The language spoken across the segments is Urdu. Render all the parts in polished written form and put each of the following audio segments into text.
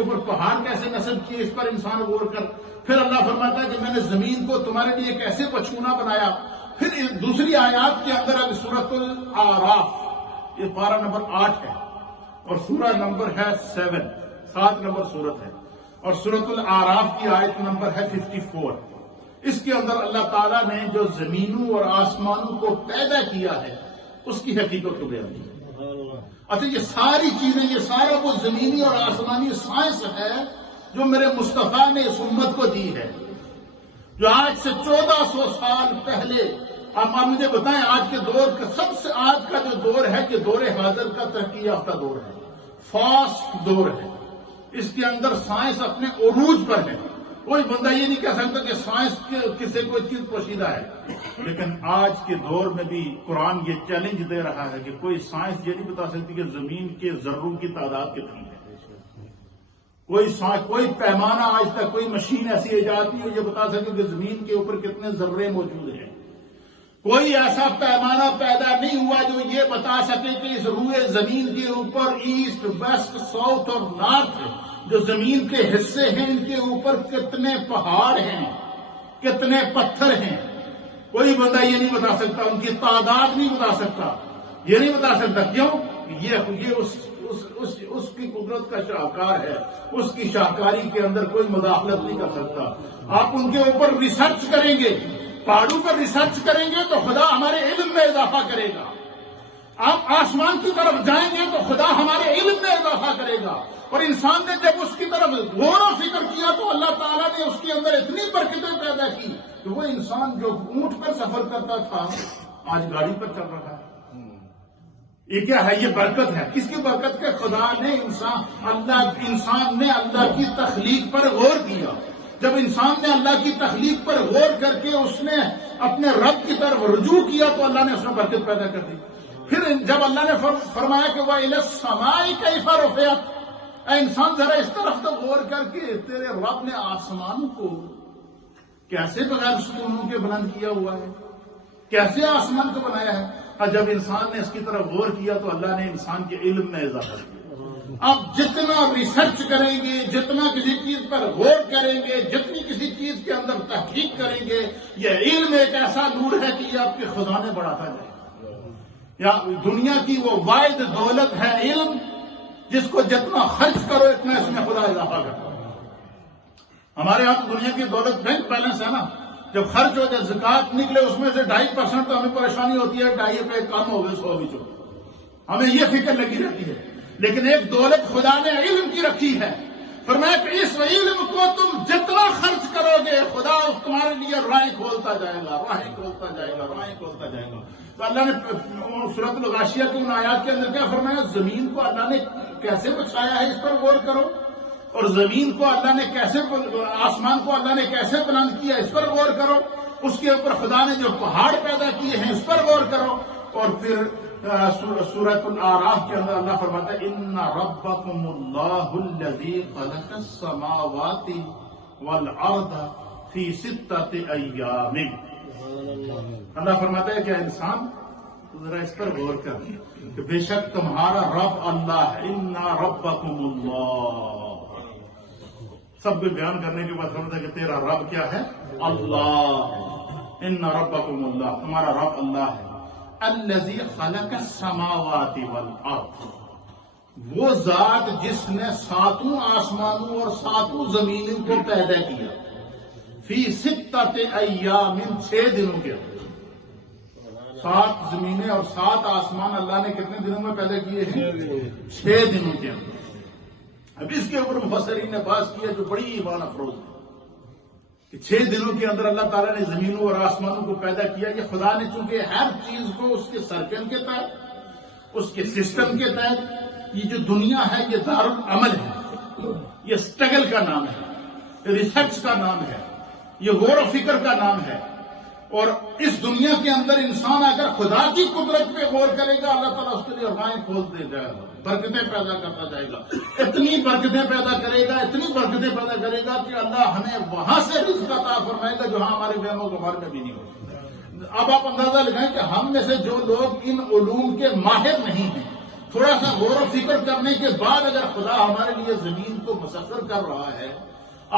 اوپر پہاڑ کیسے نصب کیے اس پر انسان غور کر. پھر اللہ فرماتا ہے کہ میں نے زمین کو تمہارے لیے کیسے بچھونا بنایا. پھر دوسری آیات کے اندر اب سورۃ الاعراف، یہ پارہ نمبر 8 ہے اور سورہ نمبر ہے 7 نمبر سورت ہے، اور سورۃ الاعراف کی آیت نمبر ہے 54. اس کے اندر اللہ تعالیٰ نے جو زمینوں اور آسمانوں کو پیدا کیا ہے اس کی حقیقت کو بیان کی. اچھا، یہ ساری چیزیں، یہ سارا وہ زمینی اور آسمانی سائنس ہے جو میرے مصطفیٰ نے اس امت کو دی ہے، جو آج سے 1400 سال پہلے. اب آپ مجھے بتائیں، آج کے دور کا سب سے آج کا جو دور ہے کہ دور حاضر کا ترقی یافتہ دور ہے، فاسٹ دور ہے. اس کے اندر سائنس اپنے عروج پر ہے. کوئی بندہ یہ نہیں کہہ سکتا کہ سائنس کسی کوئی چیز پوشیدہ ہے. لیکن آج کے دور میں بھی قرآن یہ چیلنج دے رہا ہے کہ کوئی سائنس یہ نہیں بتا سکتی کہ زمین کے ذروں کی تعداد کتنی ہے. کوئی پیمانہ آج تک کوئی مشین ایسی ایجاد نہیں ہو یہ بتا سکے کہ زمین کے اوپر کتنے ذرے موجود ہیں. کوئی ایسا پیمانہ پیدا نہیں ہوا جو یہ بتا سکے کہ اس روئے زمین کے اوپر ایسٹ، ویسٹ، ساؤتھ اور نارتھ جو زمین کے حصے ہیں ان کے اوپر کتنے پہاڑ ہیں، کتنے پتھر ہیں. کوئی بندہ یہ نہیں بتا سکتا، ان کی تعداد نہیں بتا سکتا. یہ نہیں بتا سکتا. کیوں؟ یہ اس کی قدرت کا شاہکار ہے. اس کی شاہکاری کے اندر کوئی مداخلت نہیں کر سکتا. آپ ان کے اوپر ریسرچ کریں گے، پہاڑوں پر ریسرچ کریں گے تو خدا ہمارے علم میں اضافہ کرے گا. آپ آسمان کی طرف جائیں گے تو خدا ہمارے علم میں اضافہ کرے گا. اور انسان نے جب اس کی طرف غور و فکر کیا تو اللہ تعالیٰ نے اس کے اندر اتنی برکتیں پیدا کی کہ وہ انسان جو اونٹ پر سفر کرتا تھا آج گاڑی پر چل رہا ہے. یہ کیا ہے؟ یہ برکت ہے. کس کی برکت؟ کے خدا نے انسان نے اللہ کی تخلیق پر غور کیا. جب انسان نے اللہ کی تخلیق پر غور کر کے اس نے اپنے رب کی طرف رجوع کیا تو اللہ نے اس میں برکت پیدا کر دی. پھر جب اللہ نے فرمایا کہ وَإِلَى السَّمَاءِ كَيْفَ رُفِعَتْ، اے انسان ذرا اس طرف تو غور کر کے تیرے رب نے آسمانوں کو کیسے بغیر ستونوں کے بلند کیا ہوا ہے، کیسے آسمان کو بنایا ہے. اور جب انسان نے اس کی طرف غور کیا تو اللہ نے انسان کے علم میں اضافہ کیا. آپ جتنا ریسرچ کریں گے، جتنا کسی چیز پر غور کریں گے، جتنی کسی چیز کے اندر تحقیق کریں گے، یہ علم ایک ایسا نور ہے کہ یہ آپ کے خزانے بڑھاتا جائے گا. یا دنیا کی وہ واحد دولت ہے علم، جس کو جتنا خرچ کرو اتنا اس میں خدا اضافہ کرتا ہے. ہمارے یہاں تو دنیا کی دولت بینک بیلنس ہے نا، جب خرچ ہو جائے زکات نکلے اس میں سے 2.5% تو ہمیں پریشانی ہوتی ہے، 2.5 کم ہو گئے 100 بھی چلو، ہمیں یہ فکر لگی رہتی ہے. لیکن ایک دولت خدا نے علم کی رکھی ہے. فرمایا کہ اس علم کو تم جتنا خرچ کرو گے خدا تمہارے لیے راہیں کھولتا جائے گا، راہیں کھولتا جائے گا، راہیں کھولتا جائے گا. تو اللہ نے سورۃ الغاشیہ کی ان آیات کے اندر کیا فرمایا؟ زمین کو اللہ نے کیسے بچھایا ہے اس پر غور کرو، اور زمین کو اللہ نے کیسے، آسمان کو اللہ نے کیسے بلند کیا اس پر غور کرو. اس کے اوپر خدا نے جو پہاڑ پیدا کیے ہیں اس پر غور کرو. اور پھر سورۃ الاعراف کے اندر اللہ فرماتا ہے ان ربکم اللہ الذی خلق السماوات والارض فی 6 ایام. اللہ فرماتا ہے کہ انسان ذرا اس پر غور کر کہ بے شک تمہارا رب اللہ ہے. ان ربکم اللہ، سب کو بیان کرنے کے بعد فرماتا ہے کہ تیرا رب کیا ہے؟ اللہ. ان ربکم اللہ، تمہارا رب اللہ ہے. الذی خلق السماوات والارض، وہ ذات جس نے 7 آسمانوں اور 7 زمینوں کو پیدا کیا. فی 6 ایام، 6 دنوں کے اندر. 7 زمینیں اور 7 آسمان اللہ نے کتنے دنوں میں پیدا کیے ہیں؟ 6 دنوں کے اندر. اب اس کے اوپر مفسرین نے بات کیا جو بڑی ایمان افروز ہے کہ 6 دنوں کے اندر اللہ تعالیٰ نے زمینوں اور آسمانوں کو پیدا کیا. یہ خدا نے چونکہ ہر چیز کو اس کے سرکل کے تحت، اس کے سسٹم کے تحت، یہ جو دنیا ہے یہ دارالعمل ہے، یہ سٹرگل کا نام ہے، ریسرچ کا نام ہے، یہ غور و فکر کا نام ہے. اور اس دنیا کے اندر انسان اگر خدا کی قدرت پہ غور کرے گا اللہ تعالیٰ اس کے لیے راہیں کھول دے جائے گا، برکتیں پیدا کرتا جائے گا. اتنی برکتیں پیدا کرے گا، اتنی برکتیں پیدا کرے گا کہ اللہ ہمیں وہاں سے رزق عطا فرمائے گا جہاں ہمارے وہم و گمان میں بھی نہیں ہوگا. اب آپ اندازہ لگائیں کہ ہم میں سے جو لوگ ان علوم کے ماہر نہیں ہیں، تھوڑا سا غور و فکر کرنے کے بعد اگر خدا ہمارے لیے زمین کو مسخر کر رہا ہے،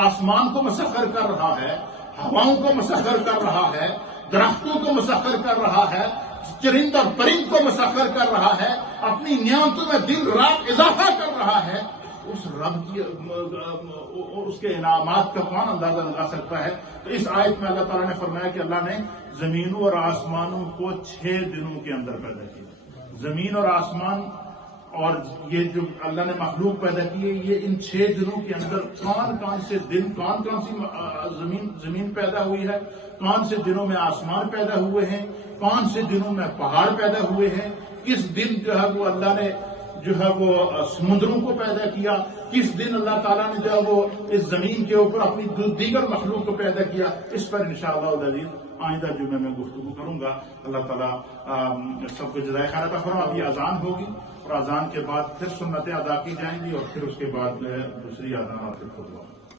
آسمان کو مسخر کر رہا ہے، ہواؤں کو مسخر کر رہا ہے، درختوں کو مسخر کر رہا ہے، چرند اور پرند کو مسخر کر رہا ہے، اپنی نعمتوں میں دن رات اضافہ کر رہا ہے، اس رب کی اس کے انعامات کا کون اندازہ لگا سکتا ہے؟ تو اس آیت میں اللہ تعالیٰ نے فرمایا کہ اللہ نے زمینوں اور آسمانوں کو 6 دنوں کے اندر پیدا کیا۔ زمین اور آسمان اور یہ جو اللہ نے مخلوق پیدا کی ہے، یہ ان 6 دنوں کے اندر کون کون سے دن، کون کون سی زمین پیدا ہوئی ہے، کون سے دنوں میں آسمان پیدا ہوئے ہیں، کون سے دنوں میں پہاڑ پیدا ہوئے ہیں، کس دن جو ہے وہ اللہ نے جو ہے وہ سمندروں کو پیدا کیا، کس دن اللہ تعالیٰ نے جو ہے وہ اس زمین کے اوپر اپنی دیگر مخلوق کو پیدا کیا، اس پر انشاءاللہ العزیز آئندہ جمعے میں گفتگو کروں گا۔ اللہ تعالیٰ سب کو جزائے خیر عطا فرمائے۔ ابھی اذان ہوگی اور اذان کے بعد پھر سنتیں ادا کی جائیں گی اور پھر اس کے بعد دوسری اذان اور پھر خطبہ۔